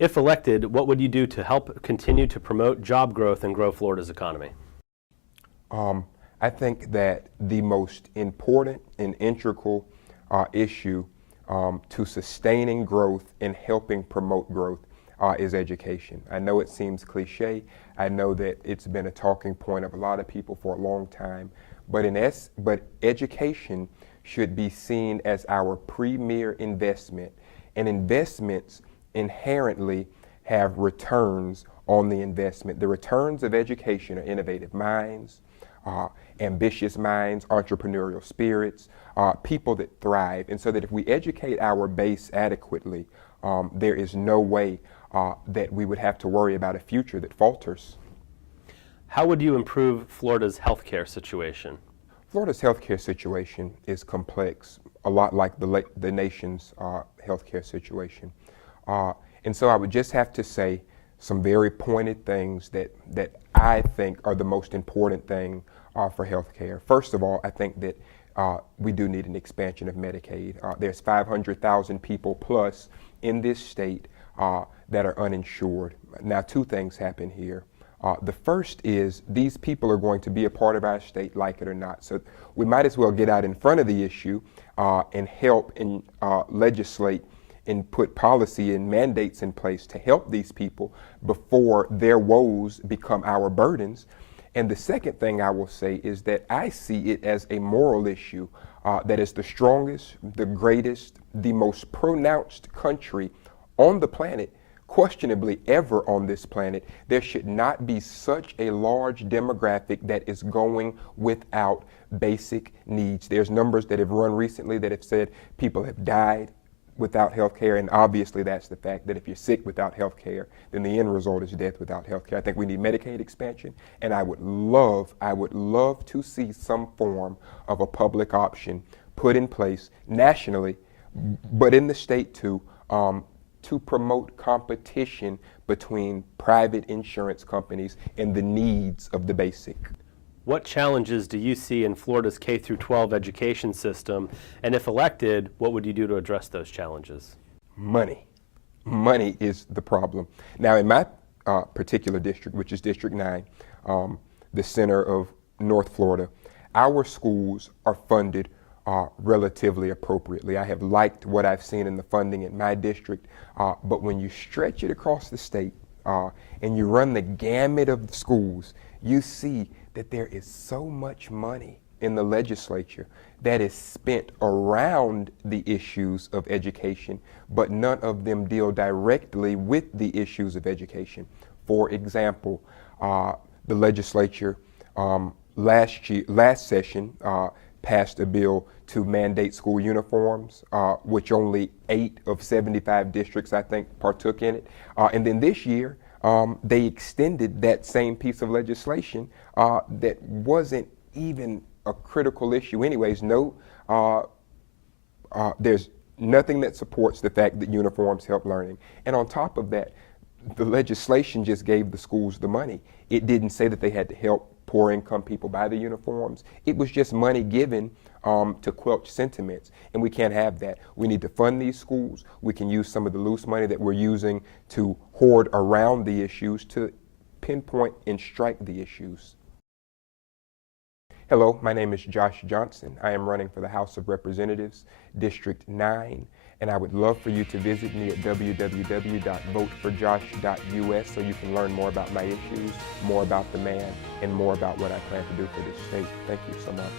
If elected, what would you do to help continue to promote job growth and grow Florida's economy? I think that the most important and integral issue to sustaining growth and helping promote growth is education. I know it seems cliche. I know that it's been a talking point of a lot of people for a long time, but education should be seen as our premier investment, and investments inherently have returns on the investment. The returns of education are innovative minds, ambitious minds, entrepreneurial spirits, people that thrive. And so that if we educate our base adequately, there is no way that we would have to worry about a future that falters. How would you improve Florida's healthcare situation? Florida's healthcare situation is complex, a lot like the nation's healthcare situation. And so I would just have to say some very pointed things that I think are the most important thing for healthcare. First of all, I think that we do need an expansion of Medicaid. There's 500,000 people plus in this state that are uninsured. Now, two things happen here. The first is these people are going to be a part of our state, like it or not. So we might as well get out in front of the issue and help and legislate and put policy and mandates in place to help these people before their woes become our burdens. And the second thing I will say is that I see it as a moral issue that is the strongest, the greatest, the most pronounced country on the planet, questionably ever on this planet. There should not be such a large demographic that is going without basic needs. There's numbers that have run recently that have said people have died without health care, and obviously that's the fact that if you're sick without health care, then the end result is death without health care. I think we need Medicaid expansion, and I would love to see some form of a public option put in place nationally, but in the state too, to promote competition between private insurance companies and the needs of the basic. What challenges do you see in Florida's K-12 education system? And if elected, what would you do to address those challenges? Money. Money is the problem. Now, in my particular district, which is District 9, the center of North Florida, our schools are funded relatively appropriately. I have liked what I've seen in the funding in my district, but when you stretch it across the state and you run the gamut of schools, you see that there is so much money in the legislature that is spent around the issues of education, but none of them deal directly with the issues of education. For example, the legislature last session passed a bill to mandate school uniforms, which only 8 of 75 districts, I think, partook in it. And then this year, they extended that same piece of legislation that wasn't even a critical issue anyways. There's nothing that supports the fact that uniforms help learning. And on top of that, the legislation just gave the schools the money. It didn't say that they had to help poor income people buy the uniforms. It was just money given to quelch sentiments, and we can't have that. We need to fund these schools. We can use some of the loose money that we're using to hoard around the issues to pinpoint and strike the issues. Hello, my name is Josh Johnson. I am running for the House of Representatives, District 9, and I would love for you to visit me at www.voteforjosh.us so you can learn more about my issues, more about the man, and more about what I plan to do for this state. Thank you so much.